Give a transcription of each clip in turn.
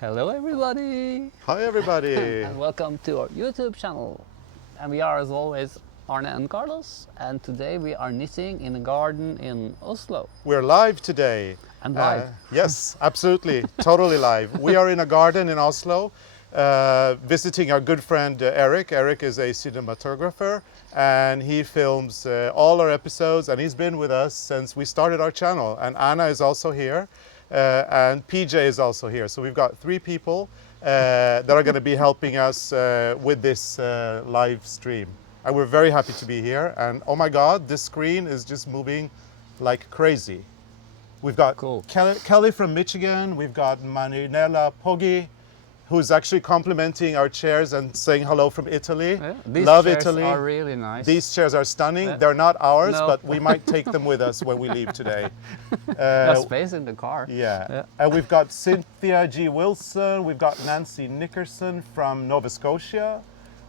Hello everybody! Hi everybody! And welcome to our YouTube channel. And we are as always Arne and Carlos, and today we are knitting in a garden in Oslo. We're live today. And live. Yes, absolutely, totally live. We are in a garden in Oslo, visiting our good friend Eric. Eric is a cinematographer and he films all our episodes, and he's been with us since we started our channel. And Anna is also here. And PJ is also here. So we've got three people that are going to be helping us with this live stream. And we're very happy to be here. And oh my God, this screen is just moving like crazy. We've got Cool. Kelly from Michigan. We've got Marinella Poggi, who's actually complimenting our chairs and saying hello from Italy. Yeah, these Love chairs Italy. are really nice. These chairs are stunning. Yeah. They're not ours, No. but we might take them with us when we leave today. Got space in the car. Yeah. And we've got Cynthia G. Wilson. We've got Nancy Nickerson from Nova Scotia.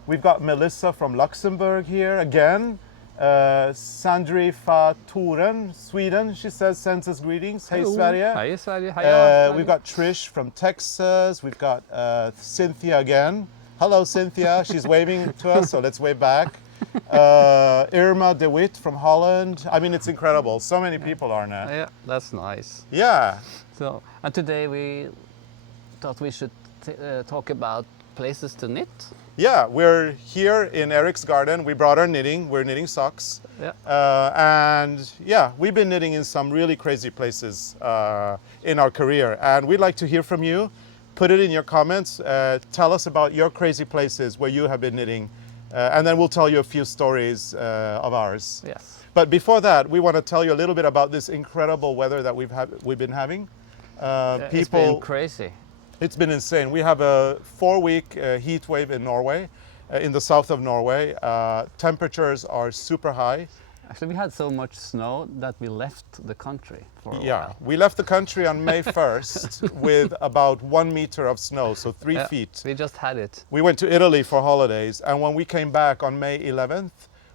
We've got Melissa from Luxembourg here again. Sandri Fatoren, Sweden, she says, sends us greetings. Hey, Hello. Sverige. Hi Sverige. Hi, We've got Trish from Texas. We've got Cynthia again. Hello, Cynthia. She's waving to us, so let's wave back. Irma de Witt from Holland. I mean, it's incredible. So many people, Arne. Yeah, that's nice. Yeah. So, and today we thought we should talk about places to knit. Yeah, we're here in Eric's garden. We brought our knitting. We're knitting socks. Yeah. And yeah, we've been knitting in some really crazy places in our career. And we'd like to hear from you. Put it in your comments. Tell us about your crazy places where you have been knitting. And then we'll tell you a few stories of ours. Yes. But before that, we want to tell you a little bit about this incredible weather that we've been having. It's been crazy. It's been insane. We have a 4-week heat wave in Norway, in the south of Norway. Temperatures are super high. Actually, we had so much snow that we left the country for a while. We left the country on May 1st with about 1 meter of snow, so 3 feet. We just had it. We went to Italy for holidays, and when we came back on May 11th,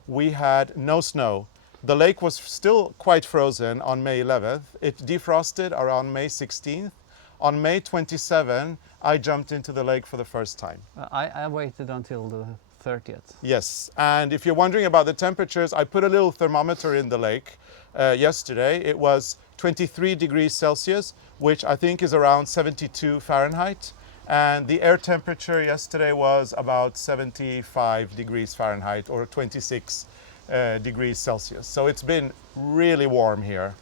we had no snow. The lake was still quite frozen on May 11th. It defrosted around May 16th. On May 27, I jumped into the lake for the first time. I waited until the 30th. Yes, and if you're wondering about the temperatures, I put a little thermometer in the lake yesterday. It was 23 degrees Celsius, which I think is around 72 Fahrenheit. And the air temperature yesterday was about 75 degrees Fahrenheit or 26 degrees Celsius. So it's been really warm here.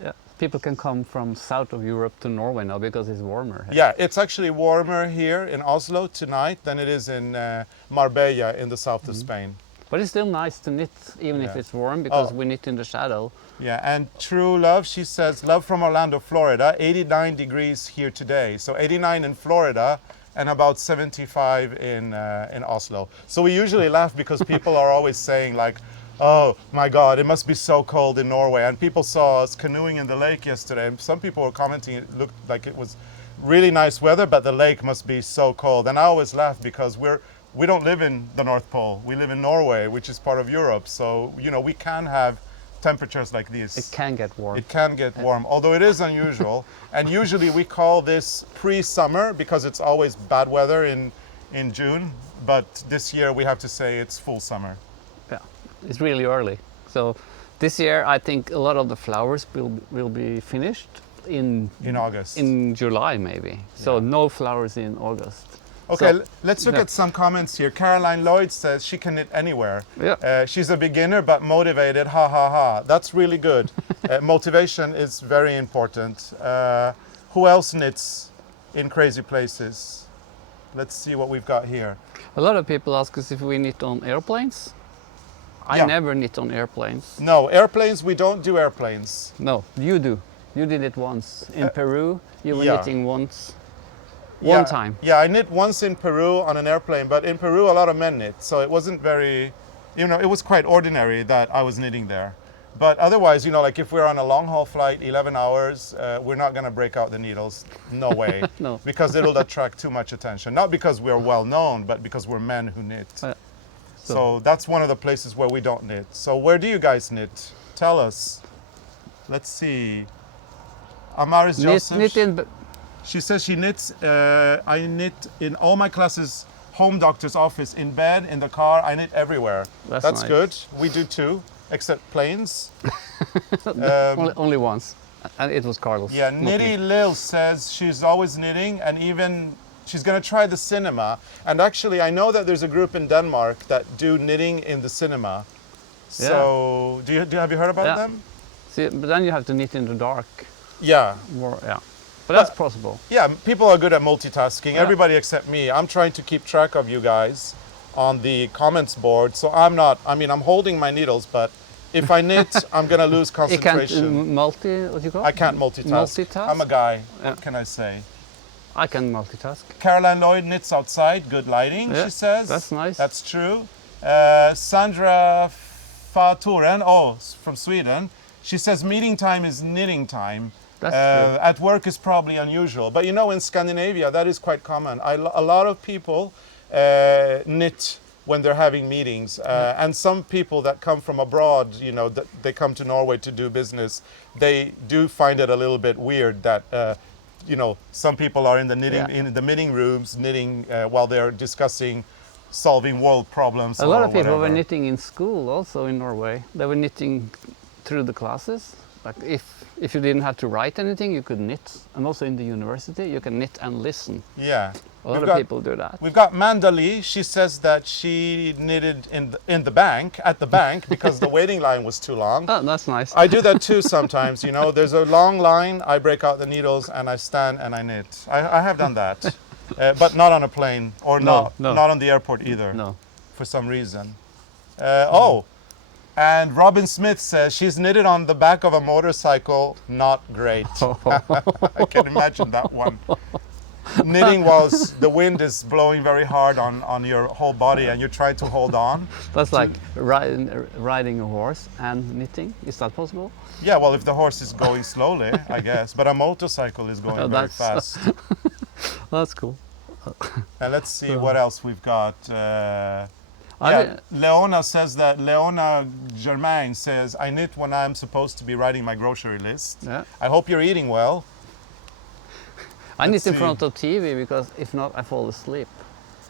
Yeah. People can come from south of Europe to Norway now because it's warmer here. Yeah, it's actually warmer here in Oslo tonight than it is in Marbella in the south of Spain. But it's still nice to knit even if it's warm because we knit in the shadow. Yeah, and True Love, she says, love from Orlando, Florida, 89 degrees here today. So 89 in Florida and about 75 in Oslo. So we usually laugh because people are always saying like, oh my God, it must be so cold in Norway. And people saw us canoeing in the lake yesterday. And some people were commenting it looked like it was really nice weather, but the lake must be so cold. And I always laugh because we don't live in the North Pole. We live in Norway, which is part of Europe. So, you know, we can have temperatures like these. It can get warm. It can get warm, although it is unusual. And usually we call this pre-summer because it's always bad weather in June. But this year we have to say it's full summer. Yeah, it's really early. So this year I think a lot of the flowers will be finished in August. In July maybe. So no flowers in August. Okay, so, let's look at some comments here. Caroline Lloyd says she can knit anywhere. Yeah. She's a beginner but motivated, ha ha ha. That's really good. Motivation is very important. Who else knits in crazy places? Let's see what we've got here. A lot of people ask us if we knit on airplanes. I never knit on airplanes. No, airplanes, we don't do airplanes. No, you do. You did it once. In Peru, you were knitting once. One time. Yeah, I knit once in Peru on an airplane, but in Peru a lot of men knit, so it wasn't very, it was quite ordinary that I was knitting there. But otherwise, like if we're on a long haul flight, 11 hours, we're not going to break out the needles. No way. No. Because it'll attract too much attention. Not because we're well known, but because we're men who knit. So that's one of the places where we don't knit. So where do you guys knit? Tell us. Let's see. Amaris Joseph. She says she knits. I knit in all my classes, home doctor's office, in bed, in the car. I knit everywhere. That's That's nice. good. We do too, except planes. Only once, and it was Carlos. Yeah, not me. Nitty Lil says she's always knitting, and even she's going to try the cinema. And actually, I know that there's a group in Denmark that do knitting in the cinema. So, have you heard about Yeah. them? See, but then you have to knit in the dark. Yeah. More, yeah. But that's possible. Yeah, people are good at multitasking. Yeah. Everybody except me. I'm trying to keep track of you guys on the comments board. So I'm not, I mean, I'm holding my needles, but if I knit, I'm going to lose You can't concentration. what you call? I can't multitask. Multitask? I'm a guy. Yeah. What can I say? I can multitask. Caroline Lloyd knits outside. Good lighting, Yeah, she says. that's nice. That's true. Sandra Fatoren, from Sweden. She says meeting time is knitting time. That's true. At work is probably unusual. But you know, in Scandinavia, that is quite common. A lot of people knit when they're having meetings. And some people that come from abroad, you know, they come to Norway to do business, they do find it a little bit weird that, you know, some people are in the knitting, in the knitting rooms, knitting while they're discussing solving world problems. A lot or of people were whatever. knitting in school also in Norway. They were knitting through the classes. Like if you didn't have to write anything, you could knit. And also in the university, you can knit and listen. Yeah. A lot of people do that. We've got Mandali. She says that she knitted in the bank, at the bank, because the waiting line was too long. Oh, that's nice. I do that too sometimes, you know. There's a long line, I break out the needles and I stand and I knit. I have done that, but not on a plane or No. not on the airport either, No. for some reason. And Robin Smith says she's knitted on the back of a motorcycle, not great. I can imagine that one. Knitting whilst the wind is blowing very hard on your whole body and you're trying to hold on. That's like riding a horse and knitting. Is that possible? Yeah, well, if the horse is going slowly, I guess. But a motorcycle is going Oh, very that's- fast. That's cool. And let's see what else we've got. I- Leona says that, Leona Germain says, I knit when I'm supposed to be writing my grocery list. Yeah. I hope you're eating well. I knit in see. front of TV because if not, I fall asleep.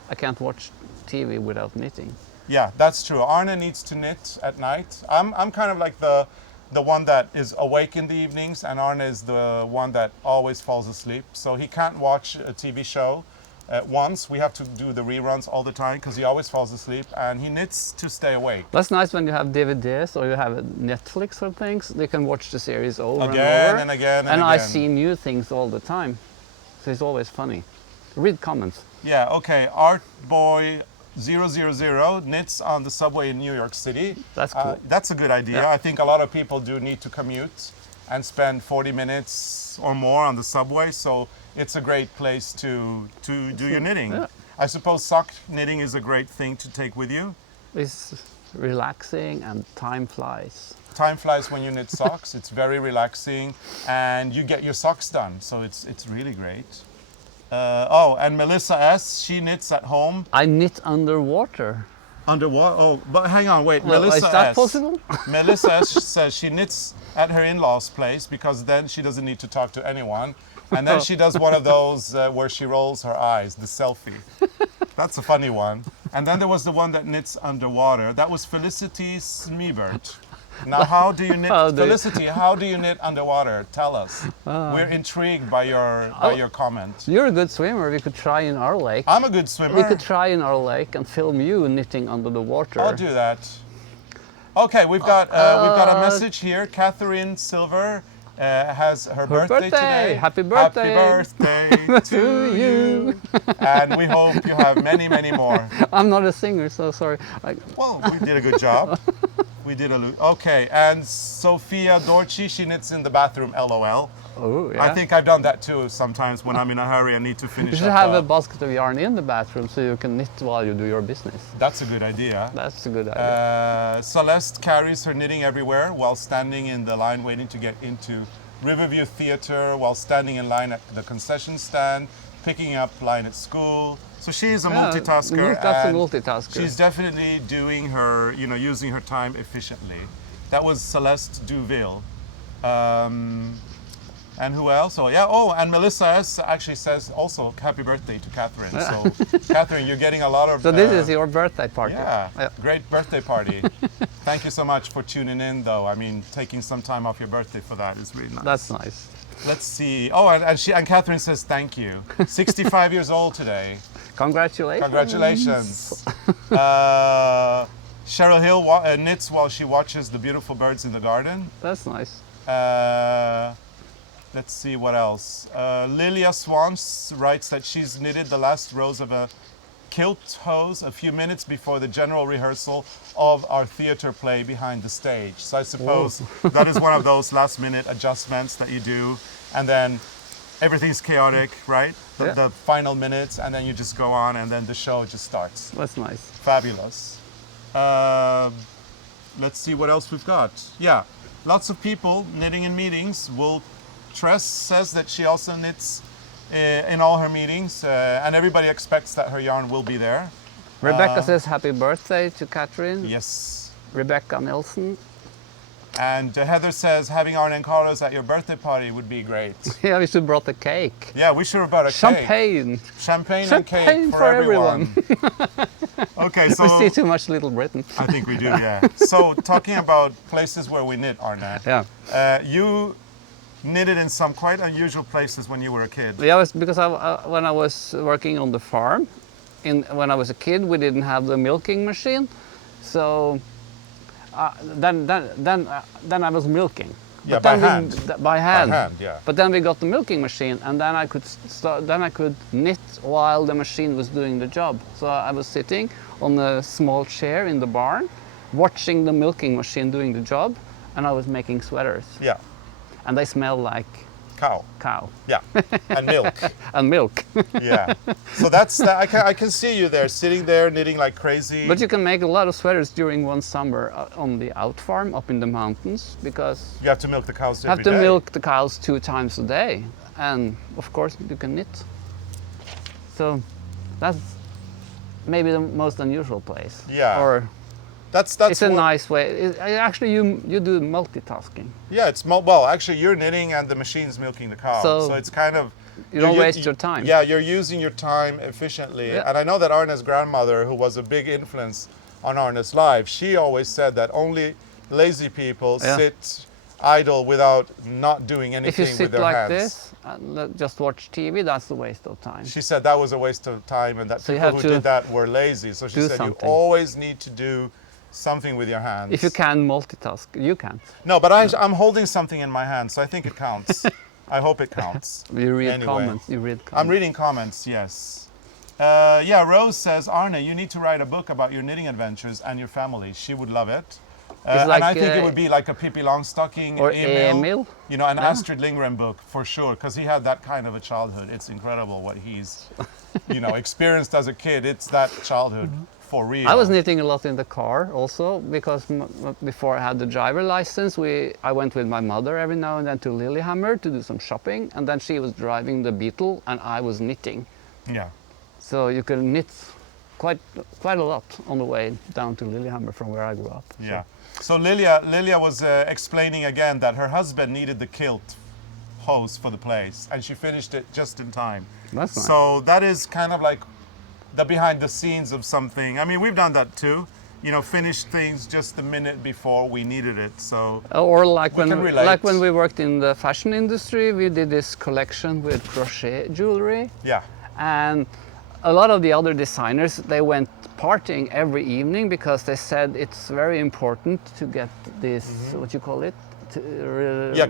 I can't watch TV without knitting. Yeah, that's true. Arne needs to knit at night. I'm kind of like the one that is awake in the evenings, and Arne is the one that always falls asleep. So he can't watch a TV show once. We have to do the reruns all the time because he always falls asleep, and he knits to stay awake. That's nice when you have DVDs or you have Netflix or things. They can watch the series over Again and over. and again and And I again. see new things all the time. So it's always funny. Read comments. Yeah, okay. Artboy000 knits on the subway in New York City. That's cool. That's a good idea. Yeah. I think a lot of people do need to commute and spend 40 minutes or more on the subway, so it's a great place to do your knitting. Yeah. I suppose sock knitting is a great thing to take with you. It's relaxing and time flies. Time flies when you knit socks. It's very relaxing, and you get your socks done, so it's really great. And Melissa S, she knits at home. I knit underwater. Underwater? Oh, but hang on, wait. Well, Melissa is that S. possible? Melissa S says she knits at her in-laws' place because then she doesn't need to talk to anyone. And then she does one of those where she rolls her eyes, the selfie. That's a funny one. And then there was the one that knits underwater. That was Felicity Smebert. Now, how do you knit, Felicity? How do you knit underwater? Tell us. We're intrigued by your comment. You're a good swimmer. We could try in our lake. I'm a good swimmer. We could try in our lake and film you knitting under the water. I'll do that. Okay, we've got a message here. Catherine Silver has her birthday today. Happy birthday! Happy birthday to you! And we hope you have many, many more. I'm not a singer, so sorry. Well, we did a good job. We did okay. And Sophia Dorci, she knits in the bathroom. LOL. Oh, yeah. I think I've done that too. Sometimes when I'm in a hurry, I need to finish. You should up, have a basket of yarn in the bathroom so you can knit while you do your business. That's a good idea. That's a good idea. Celeste carries her knitting everywhere while standing in the line waiting to get into Riverview Theatre, while standing in line at the concession stand, picking up line at school. So she's a multitasker. That's a and multitasker. She's definitely doing her, using her time efficiently. That was Celeste Duville. And who else? Oh, yeah. Oh, and Melissa S. actually says also happy birthday to Catrin. So, Catrin, you're getting a lot of... So this is your birthday party. Yeah, great birthday party. Thank you so much for tuning in, though. I mean, taking some time off your birthday for that is really nice. That's nice. Let's see. Oh, and Catrin says thank you. 65 years old today. Congratulations. Congratulations. Cheryl Hill knits while she watches the beautiful birds in the garden. That's nice. Let's see what else. Lilia Swans writes that she's knitted the last rows of a kilt hose a few minutes before the general rehearsal of our theater play behind the stage. So I suppose that is one of those last minute adjustments that you do, and then everything's chaotic, right? The final minutes, and then you just go on, and then the show just starts. That's nice. Fabulous. Let's see what else we've got. Yeah, lots of people knitting in meetings. Tress says that she also knits in all her meetings, and everybody expects that her yarn will be there. Rebecca says happy birthday to Catrin. Yes. Rebecca Nelson. And Heather says having Arne and Carlos at your birthday party would be great. Yeah, we should brought the cake. Yeah, we should have brought a Champagne. cake. Champagne and cake for everyone. Okay, so... We see too much Little Britain. I think we do, yeah. So talking about places where we knit, Arne. Yeah. You knitted in some quite unusual places when you were a kid. Yeah, because when I was working on the farm, when I was a kid, we didn't have the milking machine, so then I was milking. Yeah, But by then hand. By hand. By hand, yeah. But then we got the milking machine, and then I could knit while the machine was doing the job. So I was sitting on a small chair in the barn, watching the milking machine doing the job, and I was making sweaters. Yeah. And they smell like Cow. Yeah, and milk. And milk. Yeah. So that's I can see you there sitting there knitting like crazy. But you can make a lot of sweaters during one summer on the out farm up in the mountains, because you have to milk the cows you every have to day. milk the cows 2 times a day, and of course you can knit. So that's maybe the most unusual place. Yeah. Or That's it's a nice way. Actually, you do multitasking. Yeah, well, actually you're knitting and the machine's milking the cow. So it's kind of you don't waste your time. Yeah, you're using your time efficiently. Yeah. And I know that Arne's grandmother, who was a big influence on Arne's life, she always said that only lazy people sit idle without not doing anything with their hands. If you sit like this and just watch TV, that's a waste of time. She said that was a waste of time, and that people who did that were lazy. So she said you always need to do something with your hands. If you can multitask, you can't. No, but I'm holding something in my hand, so I think it counts. I hope it counts. You read comments. You read comments. I'm reading comments, yes. Yeah, Rose says, Arne, you need to write a book about your knitting adventures and your family. She would love it. And I think it would be like a Pippi Longstocking or Emil. You know, an Astrid Lindgren book for sure, because he had that kind of a childhood. It's incredible what he's, experienced as a kid. It's that childhood. For real. I was knitting a lot in the car also, because before I had the driver license, I went with my mother every now and then to Lillehammer to do some shopping, and then she was driving the Beetle and I was knitting. Yeah. So you could knit quite a lot on the way down to Lillehammer from where I grew up. Yeah. So Lilia was explaining again that her husband needed the kilt hose for the place, and she finished it just in time. That's nice. So that is kind of like the behind the scenes of something. I mean, we've done that too. Finish things just the minute before we needed it. So or like when we worked in the fashion industry, we did this collection with crochet jewelry. Yeah. And a lot of the other designers, they went partying every evening because they said it's very important to get this, what you call it?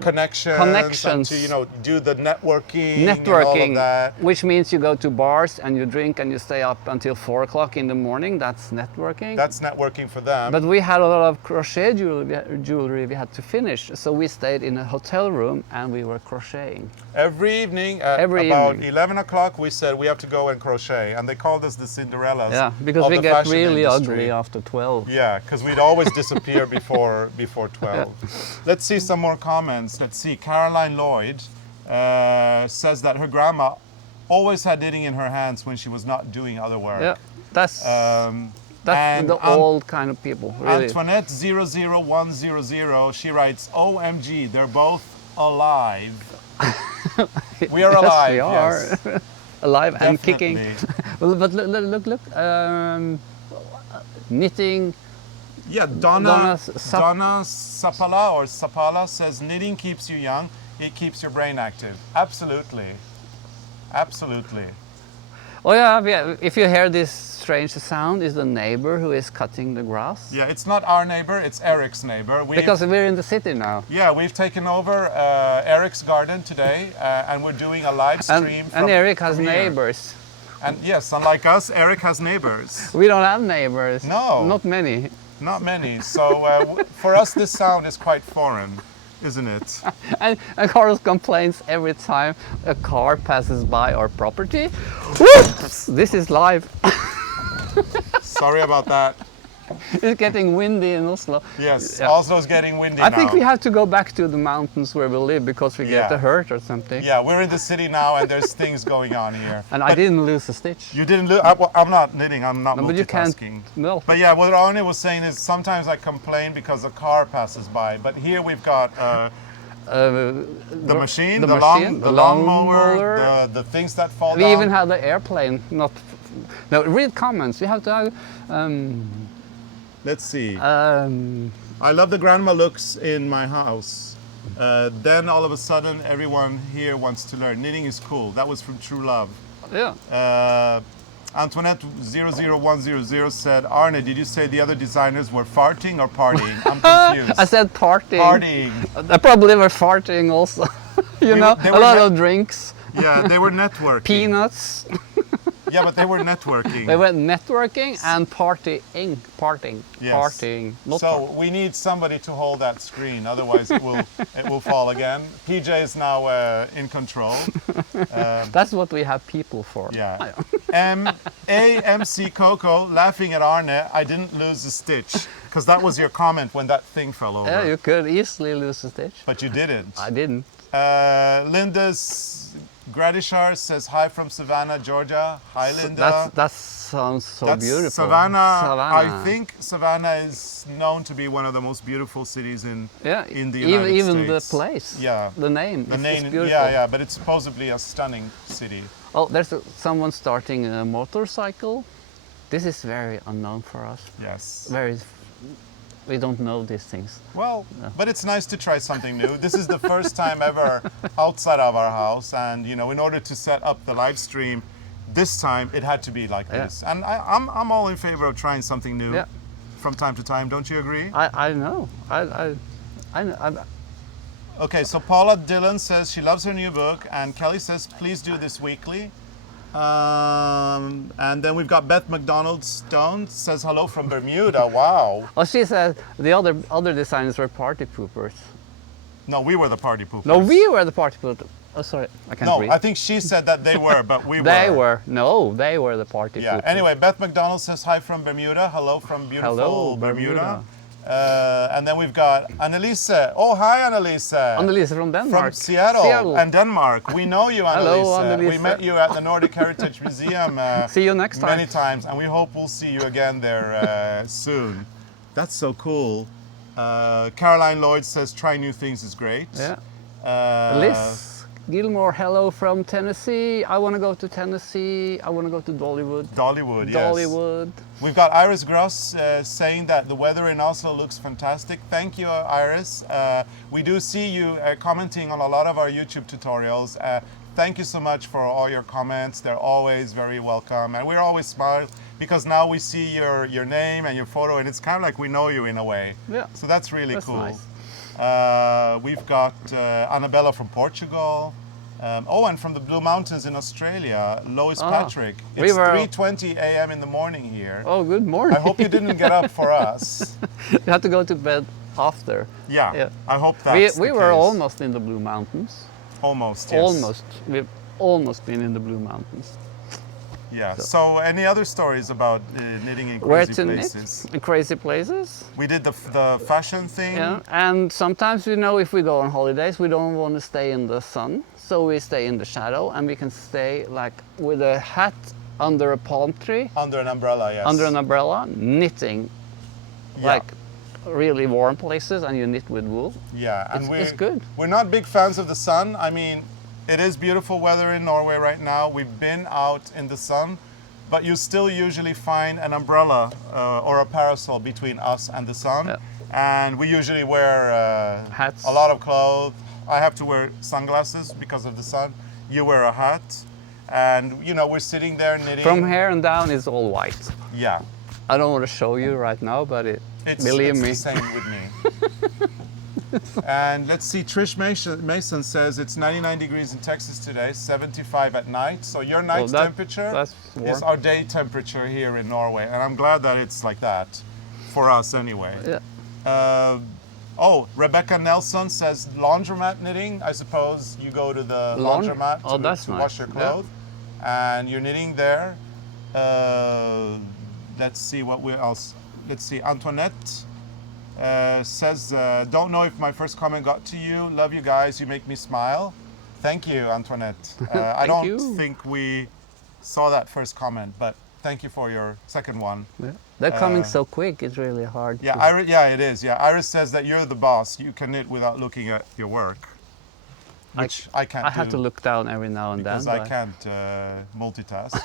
Connections. And to, do the networking and all of that. Which means you go to bars and you drink and you stay up until 4 o'clock in the morning. That's networking. That's networking for them. But we had a lot of crochet jewelry we had to finish, so we stayed in a hotel room and we were crocheting. Every evening at about 11 o'clock we said we have to go and crochet, and they called us the Cinderellas. Yeah, because we get really ugly after 12. Yeah, because we'd always disappear before 12. Yeah. Let's see some more comments. Let's see. Caroline Lloyd says that her grandma always had knitting in her hands when she was not doing other work. Yeah, that's the old kind of people. Really. Antoinette 00100, she writes, OMG, they're both alive. We are Yes, alive. we are. Yes. Alive and kicking. Definitely. Well, but look. Knitting. Yeah, Donna Donna Sapala or Sapala says knitting keeps you young. It keeps your brain active. Absolutely. Absolutely. Oh yeah, if you hear this strange sound, is the neighbor who is cutting the grass. Yeah, it's not our neighbor, it's Eric's neighbor. Because we're in the city now. Yeah, we've taken over Eric's garden today and we're doing a live stream. And Eric has from here. neighbors. And yes, unlike us, Eric has neighbors. We don't have neighbors. No. Not many. Not many. So for us, this sound is quite foreign, isn't it? And Carlos complains every time a car passes by our property. Whoops! This is live. Sorry about that. It's getting windy in Oslo. Yes, Yeah. Oslo's getting windy I now. think we have to go back to the mountains where we live because we get Yeah. hurt or something. Yeah, we're in the city now and there's things going on here. And I didn't lose a stitch. You didn't lose. Well, I'm not knitting, I'm not No, but you can't. multitasking. No. But yeah, what Arne was saying is sometimes I complain because a car passes by. But here we've got the machine, the lawnmower, the things that fall We down. even had the airplane. No, read comments. You have to have. Let's see. Um, I love the grandma looks in my house. Then all of a sudden, everyone here wants to learn. Knitting is cool. That was from True Love. yeah. Antoinette 00100 said, Arne, did you say the other designers were farting or partying? I'm confused. I said partying. Partying. They probably were farting also. you know, they a were lot of drinks, Yeah, they were networking. peanuts. Yeah, but they were networking. They were networking and partying. Yes. Partying. Not So we need somebody to hold that screen, otherwise it will fall again. PJ is now in control. That's what we have people for. Yeah. AMC Coco laughing at Arne. I didn't lose a stitch because that was your comment when that thing fell over. Yeah, you could easily lose a stitch. But you didn't. I didn't. Linda's Gradishar says hi from Savannah, Georgia. Hi, Linda. That sounds so That's beautiful. Savannah. I think Savannah is known to be one of the most beautiful cities in the United even the States. place. Yeah. The name. The it's name, beautiful. yeah, but it's supposedly a stunning city. Oh, there's someone starting a motorcycle. This is very unknown for us. Yes. We don't know these things. Well, but it's nice to try something new. This is the first time ever outside of our house, and in order to set up the live stream, this time it had to be like this. And I'm all in favor of trying something new from time to time. Don't you agree? I know. I know. Okay, so Paula Dillon says she loves her new book, and Kelly says please do this weekly. And then we've got Beth McDonald Stone says hello from Bermuda. Wow. Oh, she said the other designers were party poopers. No, we were the party poopers. No, we were the party poopers. Oh, sorry, I can't read. No, I think she said that they were, but we were. They were. No, they were the party Yeah. poopers. Anyway, Beth McDonald says hi from Bermuda. Hello from beautiful Hello, Bermuda. And then we've got Annelise. Oh, hi, Annelise. Annelise from Denmark. From Seattle and Denmark. We know you, Annelise. Hello, Annelise. We met you at the Nordic Heritage Museum See you next time. many times, and we hope we'll see you again there soon. That's so cool. Caroline Lloyd says try new things is great. Yeah. Liz Gilmore, hello from Tennessee. I want to go to Tennessee. I want to go to Dollywood. Dollywood, yes. Dollywood. We've got Iris Gross saying that the weather in Oslo looks fantastic. Thank you, Iris. We do see you commenting on a lot of our YouTube tutorials. Thank you so much for all your comments. They're always very welcome. And we're always smart because now we see your name and your photo, and it's kind of like we know you in a way. Yeah. So that's really cool. Nice. We've got Annabella from Portugal. And from the Blue Mountains in Australia, Lois Patrick. It's 3:20 a.m. in the morning here. Oh, good morning. I hope you didn't get up for us. You had to go to bed after. Yeah. I hope that's We the were case. almost in the Blue Mountains. Almost, yes. Almost. We've almost been in the Blue Mountains. Yeah. So any other stories about knitting in Where crazy to places? knit? In crazy places. We did the fashion thing. Yeah. And sometimes, if we go on holidays, we don't want to stay in the sun. So we stay in the shadow, and we can stay like with a hat under a palm tree. Under an umbrella, yes. Under an umbrella, knitting. Yeah. Like really warm places and you knit with wool. Yeah, and It's good. We're not big fans of the sun. I mean, it is beautiful weather in Norway right now. We've been out in the sun, but you still usually find an umbrella or a parasol between us and the sun. Yeah. And we usually wear Hats. a lot of clothes. I have to wear sunglasses because of the sun. You wear a hat. And, you know, we're sitting there knitting. From here and down is all white. Yeah. I don't want to show you right now, but believe it's me. the same with me. And let's see, Trish Mason says it's 99 degrees in Texas today, 75 at night. So your night temperature that's warm. is our day temperature here in Norway. And I'm glad that it's like that for us anyway. Yeah. Oh, Rebecca Nelson says laundromat knitting. I suppose you go to the laundromat to that's nice. wash your clothes. And you're knitting there. Let's see what else. Let's see, Antoinette says, don't know if my first comment got to you. Love you guys, you make me smile. Thank you, Antoinette. I don't think we saw that first comment, but thank you for your second one. Yeah. They're coming so quick, it's really hard. Yeah, yeah, it is. Yeah, Iris says that you're the boss. You can knit without looking at your work, which I can't do. I have to look down every now and because then. I can't multitask.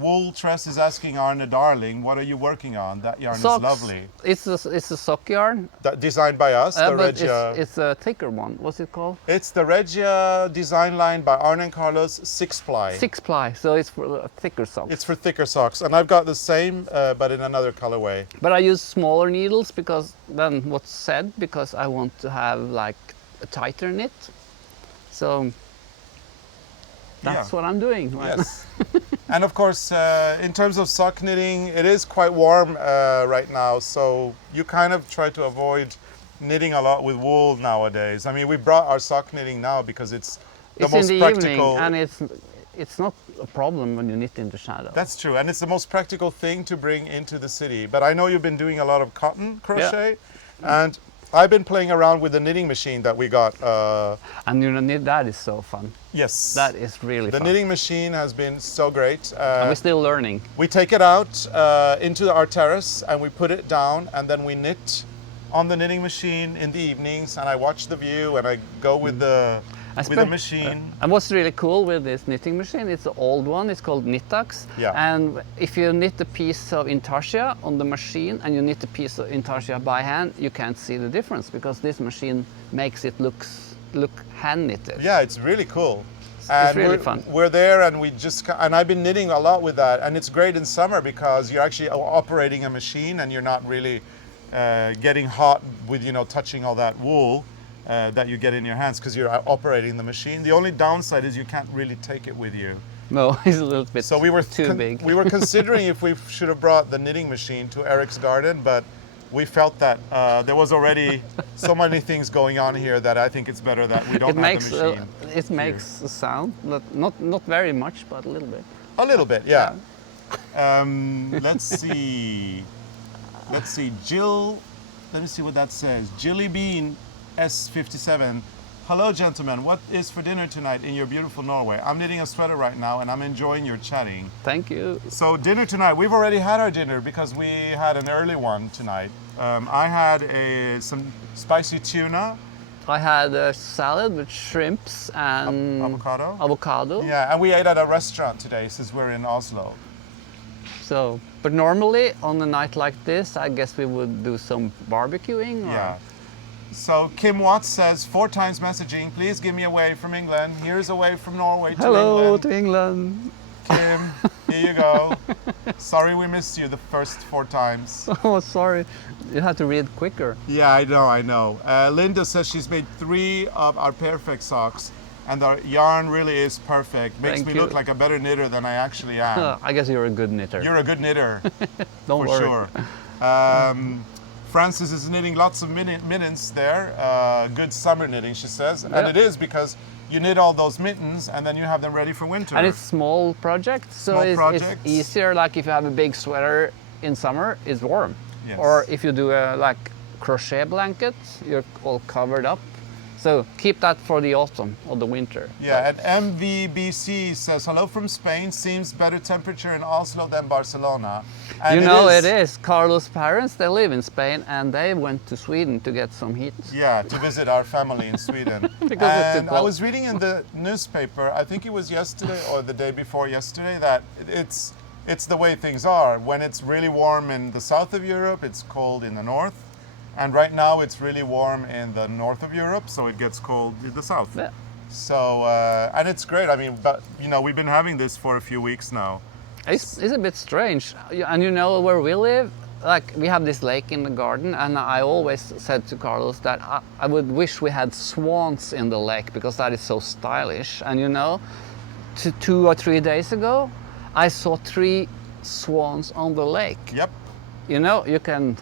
Wool Tress is asking Arne Darling, what are you working on? That yarn Socks. is lovely. It's a sock yarn. Designed by us, the But Regia. it's a thicker one. What's it called? It's the Regia design line by Arne and Carlos 6-ply. 6-ply, so it's for thicker socks. It's for thicker socks, and I've got the same, but in another colorway. But I use smaller needles than what's said, because I want to have like a tighter knit. So that's what I'm doing right Yes. And of course, in terms of sock knitting, it is quite warm right now, so you kind of try to avoid knitting a lot with wool nowadays. I mean, we brought our sock knitting now because it's the most in the practical. evening, and it's not a problem when you knit in the shadow. That's true, and it's the most practical thing to bring into the city. But I know you've been doing a lot of cotton crochet, and I've been playing around with the knitting machine that we got. And you know, that is so fun. Yes. That is really The fun. knitting machine has been so great. And we're still learning. We take it out into our terrace and we put it down, and then we knit on the knitting machine in the evenings, and I watch the view and I go with the machine. And what's really cool with this knitting machine, it's an old one, it's called Knittax. Yeah. And if you knit a piece of intarsia on the machine and you knit a piece of intarsia by hand, you can't see the difference because this machine makes it look hand knitted. Yeah, it's really cool. It's really fun. We're there, and and I've been knitting a lot with that, and it's great in summer because you're actually operating a machine and you're not really getting hot with touching all that wool that you get in your hands because you're operating the machine. The only downside is you can't really take it with you. No, it's a little bit too big. We were considering if we should have brought the knitting machine to Eric's garden, but we felt that there was already so many things going on here that I think it's better that we don't have the machine. It makes a sound, not very much, but a little bit. A little bit, yeah. Let's see. Jill, let me see what that says. Jilly Bean S57. Hello, gentlemen. What is for dinner tonight in your beautiful Norway? I'm knitting a sweater right now, and I'm enjoying your chatting. Thank you. So dinner tonight, we've already had our dinner because we had an early one tonight. I had some spicy tuna. I had a salad with shrimps and avocado. Yeah, and we ate at a restaurant today since we're in Oslo. So, but normally on a night like this, I guess we would do some barbecuing. Yeah. So Kim Watts says 4 times messaging. Please give me away from England. Here's away from Norway to Hello England. to England. Kim, here you go. Sorry we missed you the first 4 times. Oh, sorry. You have to read quicker. Yeah, I know. Linda says she's made 3 of our perfect socks, and the yarn really is perfect. Makes me look like a better knitter than I actually am. I guess you're a good knitter. You're a good knitter. Don't for worry. Sure. Frances is knitting lots of mittens there. Good summer knitting, she says. And it is because you knit all those mittens and then you have them ready for winter. And it's small projects, so it's easier. Like if you have a big sweater in summer, it's warm. Yes. Or if you do a crochet blanket, you're all covered up. So keep that for the autumn or the winter. Yeah, and MVBC says, hello from Spain. Seems better temperature in Oslo than Barcelona. And You know, it is. Carlos' parents, they live in Spain and they went to Sweden to get some heat. Yeah, to visit our family in Sweden. Because it's too And I cold. was reading in the newspaper, I think it was yesterday or the day before yesterday, that it's the way things are. When it's really warm in the south of Europe, it's cold in the north. And right now it's really warm in the north of Europe, so it gets cold in the south. Yeah. So, and it's great. I mean, but you know, we've been having this for a few weeks now. It's a bit strange. And you know where we live? Like, we have this lake in the garden, and I always said to Carlos that I would wish we had swans in the lake because that is so stylish. And you know, 2 or 3 days ago, I saw 3 swans on the lake. Yep. You know, you can.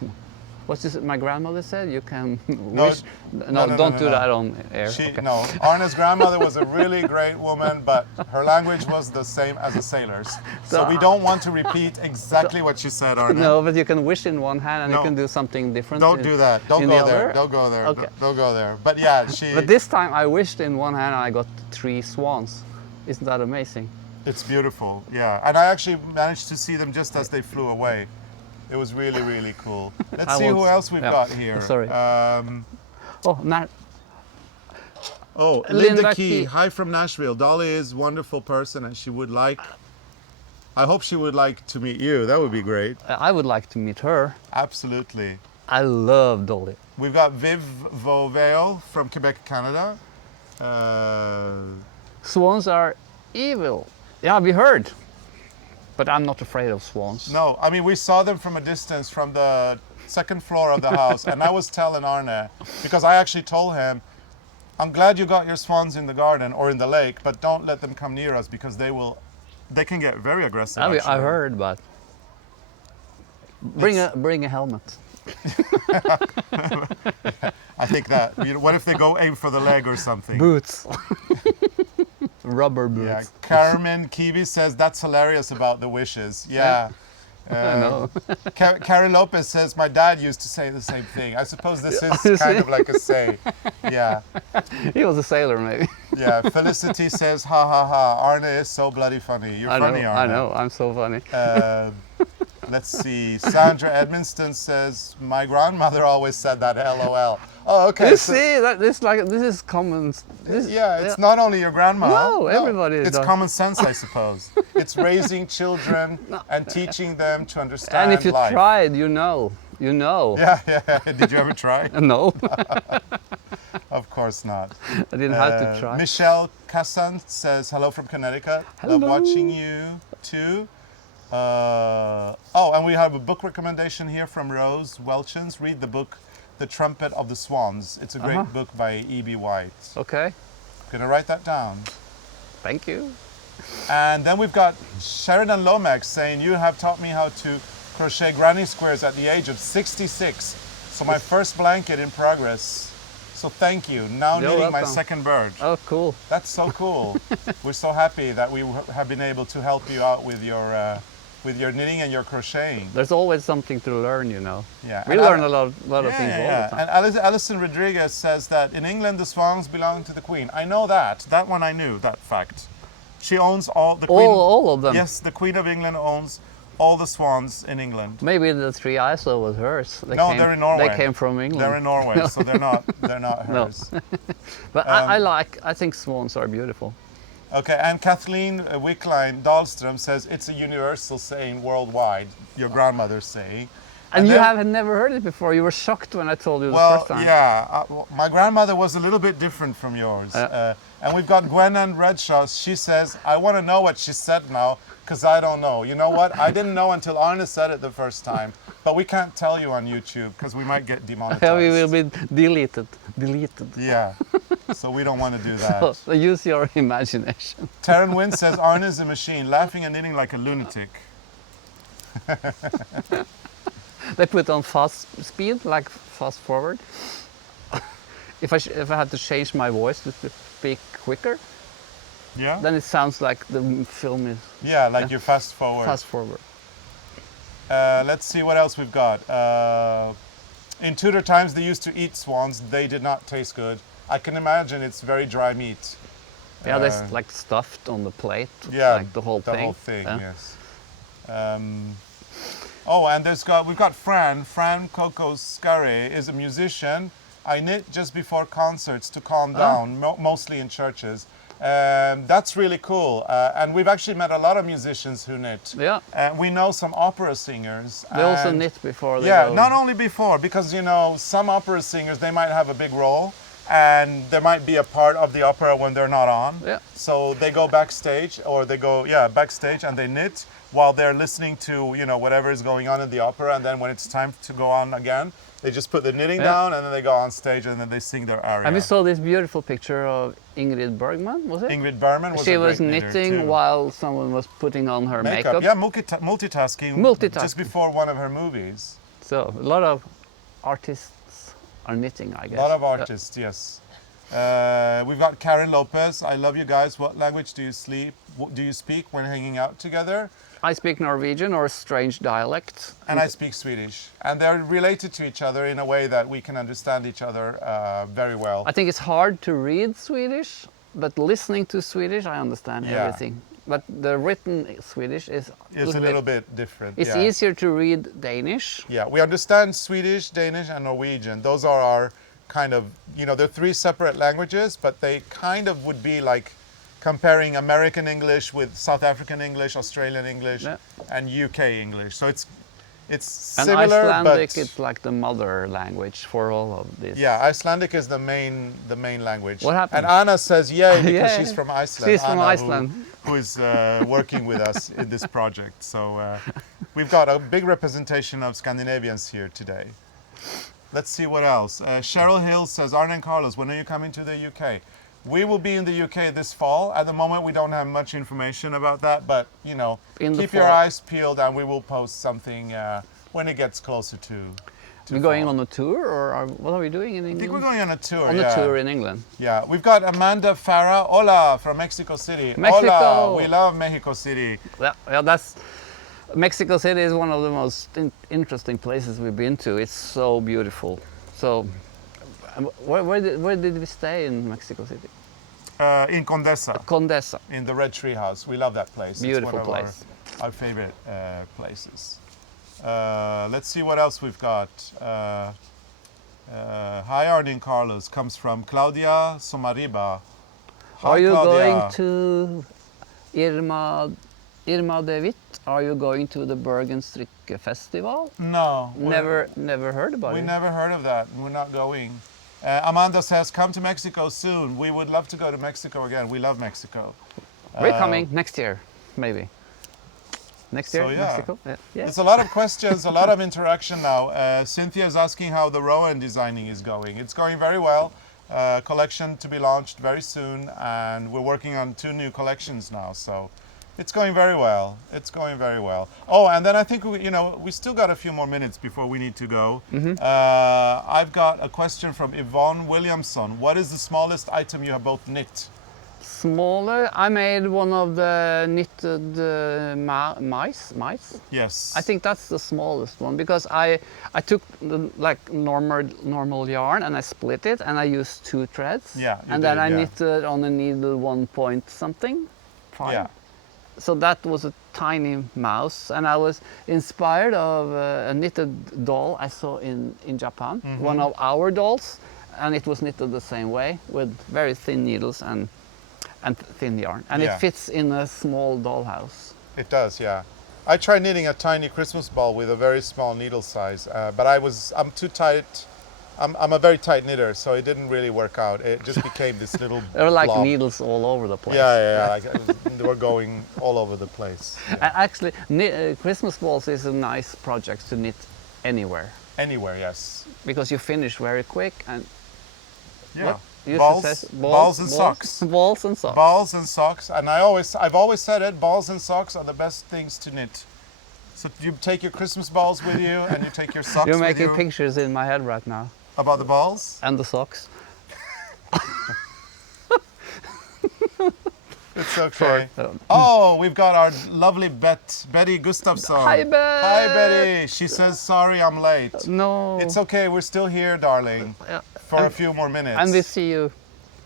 What's this? My grandmother said you can No, wish. No, don't do that on air. Okay. No, Arne's grandmother was a really great woman, but her language was the same as a sailor's. So we don't want to repeat exactly what she said, Arne. No, but you can wish in one hand and No. you can do something different. Don't do that. Don't in go the there. other. Don't go there. Okay. Don't go there. But yeah, she. But this time I wished in one hand and I got 3 swans. Isn't that amazing? It's beautiful. Yeah, and I actually managed to see them just as they flew away. It was really, really cool. Let's I see who won't- else we've yeah. got here. Sorry. Oh, Linda Linda Key. Key. Hi from Nashville. Dolly is a wonderful person, and she would like. I hope she would like to meet you. That would be great. I would like to meet her. Absolutely. I love Dolly. We've got Viv Vauvale from Quebec, Canada. Swans are evil. Yeah, we heard. But I'm not afraid of swans. No, I mean, we saw them from a distance from the second floor of the house, and I was telling Arne, because I actually told him, I'm glad you got your swans in the garden or in the lake, but don't let them come near us because they can get very aggressive. I actually. heard, but bring a helmet. I think that. What if they go aim for the leg or something? Boots. Rubber Yeah. boots. Carmen Kiwi says that's hilarious about the wishes. Yeah. I know. Carrie Lopez says my dad used to say the same thing. I suppose this is kind of like a say. Yeah. He was a sailor, maybe. Yeah. Felicity says ha ha ha. Arne is so bloody funny. You're funny, Arne. I know. I'm so funny. Let's see. Sandra Edmonston says my grandmother always said that. LOL. Oh, okay. You so- see, this is common. Yeah, it's not only your grandma. No, everybody It's does. common sense, I suppose. It's raising children and teaching them to understand And if you life. tried, you know. You know. Yeah. Did you ever try? No, Of course not. I didn't have to try. Michelle Cassan says hello from Connecticut. Love Hello. watching you too. And we have a book recommendation here from Rose Welchins. Read the book, The Trumpet of the Swans. It's a great book by E.B. White. Okay, Gonna write that down. thank you. And then we've got Sheridan Lomax saying, you have taught me how to crochet granny squares at the age of 66. So my first blanket in progress. So thank you. Now You're knitting my welcome. second bird. Oh, cool. That's so cool. We're so happy that we have been able to help you out with your knitting and your crocheting. There's always something to learn, you know. Yeah. We And learn a lot of things all the time. And Alison Rodriguez says that in England the swans belong to the Queen. I know that. That one I knew, that fact. She owns all the Queen. All of them. Yes, the Queen of England owns all the swans in England. Maybe the 3 I saw was hers. They're in Norway. They came from England. They're in Norway, so they're not No. hers. But I think swans are beautiful. Okay, and Kathleen Wickline Dahlström says it's a universal saying worldwide, your grandmother's saying. And you then- have never heard it before. You were shocked when I told you the Well, first time. yeah, my grandmother was a little bit different from yours. And we've got Gwen and Redshaw. She says, I want to know what she said now, because I don't know. You know what? I didn't know until Arne said it the first time. But we can't tell you on YouTube, because we might get demonetized. We will be deleted. Yeah, so we don't want to do that. So use your imagination. Taryn Wynn says, Arne is a machine, laughing and knitting like a lunatic. They put on fast speed, like fast forward. If I had to change my voice to speak quicker, Yeah? then it sounds like the film is Yeah, like you fast forward. fast forward. Let's see what else we've got. In Tudor times, they used to eat swans. They did not taste good. I can imagine it's very dry meat. Yeah, they're like stuffed on the plate. Yeah, like the whole the thing. whole thing, Yeah. yes. Oh, and we've got Fran. Fran Coco Scare is a musician. I knit just before concerts to calm down, mostly in churches. That's really cool. And we've actually met a lot of musicians who knit. Yeah. We know some opera singers. They also knit before they Yeah, go. not only before, because you know, some opera singers, they might have a big role and there might be a part of the opera when they're not on. Yeah. So they go backstage or they go, backstage and they knit while they're listening to, you know, whatever is going on in the opera. And then when it's time to go on again, they just put the knitting down and then they go on stage and then they sing their aria. And we saw this beautiful picture of Ingrid Bergman, was it? Ingrid Bergman was She a great was knitting knitter too. while someone was putting on her makeup. Yeah, multitasking. Just before one of her movies. So a lot of artists are knitting, I guess. A lot of artists, yes. We've got Karen Lopez. I love you guys. What language do you speak when hanging out together? I speak Norwegian or strange dialect. And I speak Swedish. And they're related to each other in a way that we can understand each other very well. I think it's hard to read Swedish, but listening to Swedish, I understand everything. But the written Swedish is a little bit different. It's easier to read Danish. Yeah, we understand Swedish, Danish, and Norwegian. Those are our kind of, you know, they're three separate languages, but they kind of would be like comparing American English with South African English, Australian English, and UK English. So it's similar, and Icelandic, but it's like the mother language for all of this. Yeah, Icelandic is the main language. What happened? And Anna says yay because she's from Iceland. She's from Anna, Iceland. Who is working with us in this project. So we've got a big representation of Scandinavians here today. Let's see what else. Cheryl Hill says, Arne and Carlos, when are you coming to the UK? We will be in the UK this fall. At the moment, we don't have much information about that, but you know, keep your eyes peeled, and we will post something when it gets closer to. We're going on a tour, or what are we doing in England? I think we're going on a tour. On a tour in England. Yeah, we've got Amanda Farah. Hola from Mexico City. Mexico. Hola, we love Mexico City. Yeah, that's. Mexico City is one of the most interesting places we've been to. It's so beautiful. So, where did we stay in Mexico City? In Condesa. Condesa. In the Red Tree House. We love that place. Beautiful it's one place. Of our favorite places. Let's see what else we've got. Hi, Arne and Carlos. Comes from Claudia Somariba. Hi, Are you Claudia. going to Irma de Witt? Are you going to the Bergen Strikke Festival? No. Never heard about it. We never heard of that. We're not going. Amanda says, come to Mexico soon. We would love to go to Mexico again. We love Mexico. We're coming next year, maybe. Next year, So, yeah. Mexico? Yeah. There's a lot of questions, a lot of interaction now. Cynthia is asking how the Rowan designing is going. It's going very well. Collection to be launched very soon, and we're working on 2 new collections now. So it's going very well. It's going very well. Oh, and then I think we still got a few more minutes before we need to go. I've got a question from Yvonne Williamson. What is the smallest item you have both knit? Smaller. I made one of the knitted mice. Yes. I think that's the smallest one because I took the normal yarn and I split it and I used 2 threads. Yeah. And then I knitted on a needle 1 point something. Fine. Yeah. So that was a tiny mouse, and I was inspired of a knitted doll I saw in Japan, one of our dolls, and it was knitted the same way with very thin needles and thin yarn, and it fits in a small dollhouse. It does, yeah. I tried knitting a tiny Christmas ball with a very small needle size, but I'm too tight. I'm a very tight knitter, so it didn't really work out. It just became this little There were like blob. Needles all over the place. Yeah. They were going all over the place. Yeah. Actually, Christmas balls is a nice project to knit anywhere. Anywhere, yes. Because you finish very quick and Yeah. balls and socks. Balls and socks. Balls and socks, and I've always said it. Balls and socks are the best things to knit. So you take your Christmas balls with you, and you take your socks You're with you. making pictures in my head right now. About the balls? And the socks. It's okay. Sure. Oh, we've got our lovely Betty Gustafsson. Hi, Bet. Hi, Betty. She says, sorry I'm late. No. It's okay. We're still here, darling, for a few more minutes. And we see you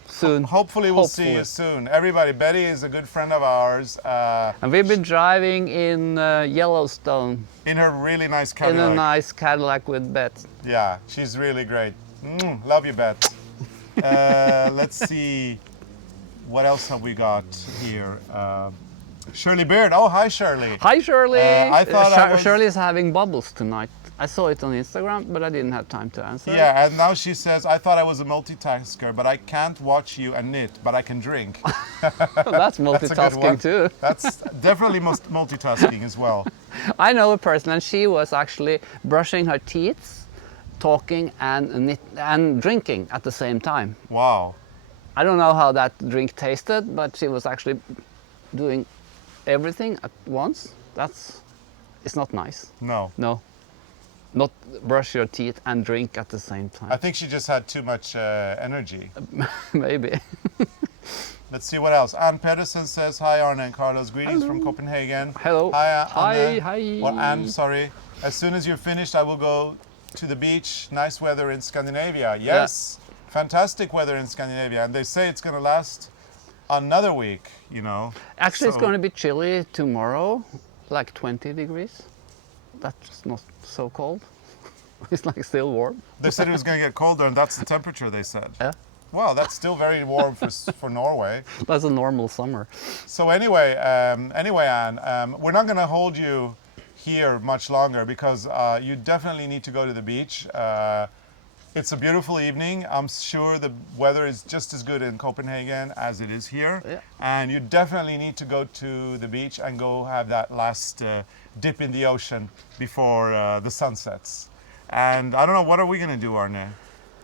soon. Hopefully we'll see you Hopefully. soon. Everybody, Betty is a good friend of ours. And we've been driving in Yellowstone In her really nice in Cadillac. a nice Cadillac with Beth. Yeah, she's really great. Love you, Beth. Let's see. What else have we got here? Shirley Beard. Oh, hi, Shirley. Hi, Shirley. I thought I was- Shirley's having bubbles tonight. I saw it on Instagram, but I didn't have time to answer. Yeah, and now she says, I thought I was a multitasker, but I can't watch you and knit, but I can drink. That's That's a good one. multitasking too. That's definitely multitasking as well. I know a person, and she was actually brushing her teeth, talking and drinking at the same time. Wow. I don't know how that drink tasted, but she was actually doing everything at once. It's not nice. No. No. Not brush your teeth and drink at the same time. I think she just had too much energy. Maybe. Let's see what else. Anne Pedersen says, hi, Arne and Carlos. Greetings from Copenhagen. Hello. Hi, Anne. Hi. Or Anne, sorry. As soon as you're finished, I will go to the beach. Nice weather in Scandinavia. Yes. Fantastic weather in Scandinavia. And they say it's going to last another week, you know. Actually, it's So- going to be chilly tomorrow, like 20 degrees. That's not so cold. It's like still warm. They said it was going to get colder, and that's the temperature, they said. Yeah. Well, that's still very warm for Norway. That's a normal summer. So anyway, Anne, we're not going to hold you here much longer because you definitely need to go to the beach. It's a beautiful evening. I'm sure the weather is just as good in Copenhagen as it is here. Yeah. And you definitely need to go to the beach and go have that last dip in the ocean before the sun sets. And I don't know, what are we going to do, Arne?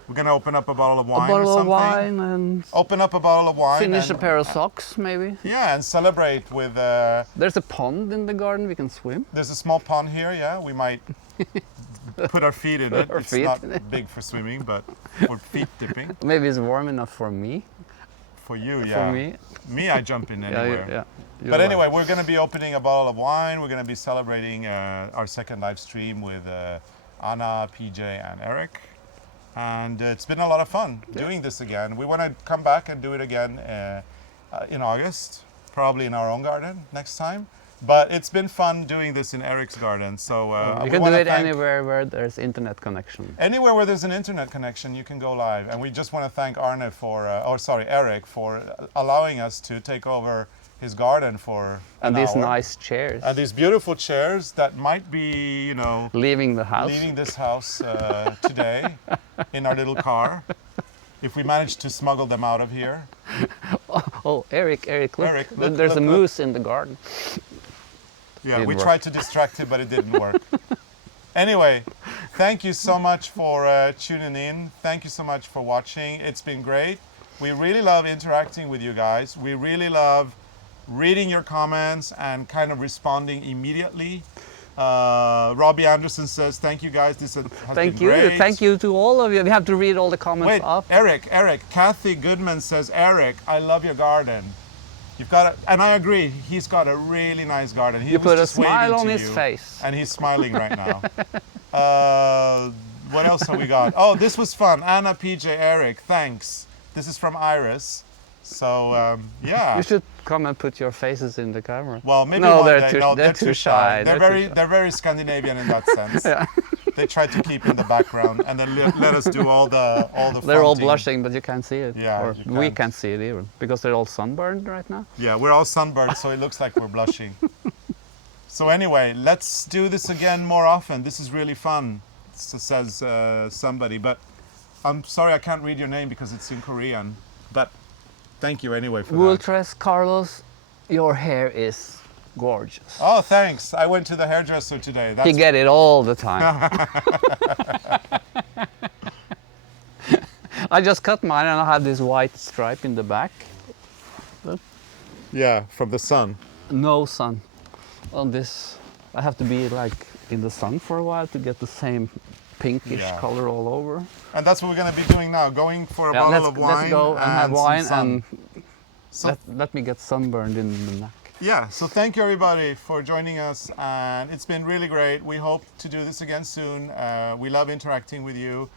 We're going to open up a bottle of wine A or bottle of something? wine and Open up a bottle of wine. finish a and, pair of socks, maybe. Yeah, and celebrate with... There's a pond in the garden, we can swim. There's a small pond here, yeah. We might put our feet in it. Our It's feet. not big for swimming, but for feet dipping. Maybe it's warm enough for me. For you, yeah. For me. Me, I jump in anywhere. Yeah. You're But right. anyway, we're going to be opening a bottle of wine. We're going to be celebrating our second live stream with Anna, PJ, and Eric. And it's been a lot of fun doing this again. We want to come back and do it again in August, probably in our own garden next time. But it's been fun doing this in Eric's garden. So You we can do wanna it thank- anywhere where there's internet connection. Anywhere where there's an internet connection, you can go live. And we just want to thank Arne Eric for allowing us to take over his garden for And an these hour. nice chairs. And these beautiful chairs that might be, you know, Leaving the house. leaving this house today in our little car. If we manage to smuggle them out of here. Oh, Eric, look. Eric, look, There's a look, look. moose in the garden. Yeah, Didn't we work. tried to distract him, but it didn't work. Anyway, thank you so much for tuning in. Thank you so much for watching. It's been great. We really love interacting with you guys. We really love reading your comments and kind of responding immediately. Robbie Anderson says, thank you guys. This has Thank been you. great. Thank you to all of you. We have to read all the comments Wait, up. Eric. Kathy Goodman says, Eric, I love your garden. You've got and I agree. He's got a really nice garden. He You was put a just waving smile on to his you, face. and he's smiling right now. What else have we got? Oh, this was fun. Anna, PJ, Eric, thanks. This is from Iris. So yeah. You should come and put your faces in the camera. Well, maybe No, one they're day. too- No, they're too shy. They're very Scandinavian in that sense. Yeah. They try to keep in the background and then let us do all the They're all fronting. blushing, but you can't see it. Yeah, Or you we can't. can't see it even because they're all sunburned right now. Yeah, we're all sunburned, so it looks like we're blushing. So anyway, let's do this again more often. This is really fun, says somebody. But I'm sorry I can't read your name because it's in Korean. But thank you anyway for that. Wooltress Carlos, your hair is gorgeous. Oh, thanks. I went to the hairdresser today. He That's get it all the time. I just cut mine and I have this white stripe in the back. yeah, from the sun. No sun on this. I have to be like in the sun for a while to get the same pinkish Yeah. color all over. And that's what we're going to be doing now. Going for a Yeah, bottle of wine let's go and have some wine sun. and So- let me get sunburned in the neck. Yeah, so thank you everybody for joining us, and it's been really great. We hope to do this again soon. We love interacting with you.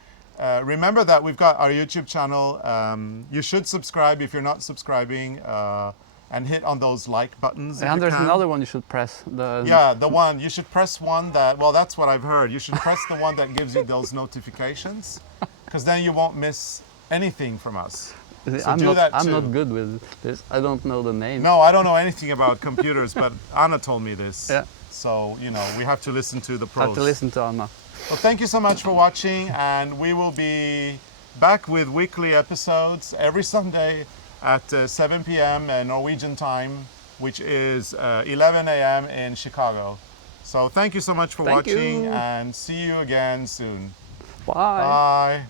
remember that we've got our YouTube channel. You should subscribe if you're not subscribing, and hit on those like buttons. if And you there's can. another one you should press. Yeah, the one. You should press one that, well, that's what I've heard. You should press the one that gives you those notifications, because then you won't miss anything from us. So I'm do not, that I'm too. not good with this. I don't know the name. No, I don't know anything about computers, but Anna told me this. Yeah. So, you know, we have to listen to the pros. Have to listen to Anna. Well, thank you so much for watching, and we will be back with weekly episodes every Sunday at 7 p.m. Norwegian time, which is 11 a.m. in Chicago. So thank you so much for Thank watching, you. and see you again soon. Bye. Bye.